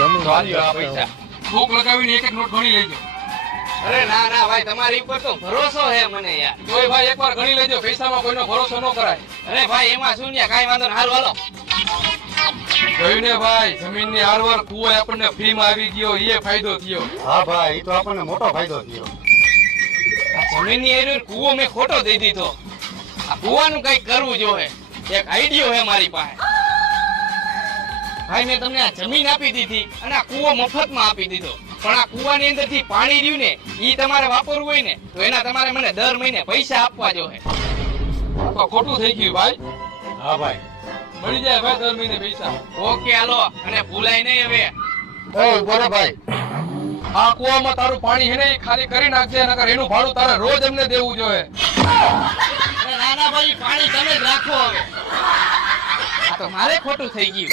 તો આલ્યો આ પૈસા ભૂખ લગાવીને એક એક નોટ ગણી લેજો. અરે ના ના ભાઈ તમારી ઉપર તો ભરોસો હે મને યાર. તોય ભાઈ એકવાર ગણી લેજો, પૈસામાં કોઈનો ભરોસો ન કરાય. અરે ભાઈ એમાં શું ને કાઈ વાંધો હાલ હાલો. જોયું ને ભાઈ, જમીનની હારવાર કુવો આપણને ફ્રીમાં આવી ગયો, એ ફાયદો થયો. હા ભાઈ, એ તો આપણને મોટો ફાયદો થયો. આ જમીનની એરિયો કુવો મેં ખોટો દઈ દીધો. આ કુવાનું કઈક કરવું જોઈએ. એક આઈડિયો હે મારી પાસે. ભાઈ મેં તમને આ જમીન આપી દીધી અને આ કુવો મફતમાં આપી દીધો, પણ આ કુવાની અંદરથી પાણી રહ્યું ને ઈ તમારે વાપરવું હોય ને તો એના તમારે મને દર મહિને પૈસા આપવા જોઈએ. તો ખોટું થઈ ગયું ભાઈ. હા ભાઈ, મળી જાય ભાઈ દર મહિને પૈસા. ઓકે હાલો, અને ભૂલાય નહીં હવે. એ બોલો ભાઈ. આ કુવામાં તારું પાણી હે ને એ ખાલી કરી નાખજે, નકર એનું ભાડું તારે રોજ અમને દેવું જોઈએ. અરે ના ના ભાઈ, પાણી તમે જ રાખો હવે. આ તો મારે ખોટું થઈ ગયું.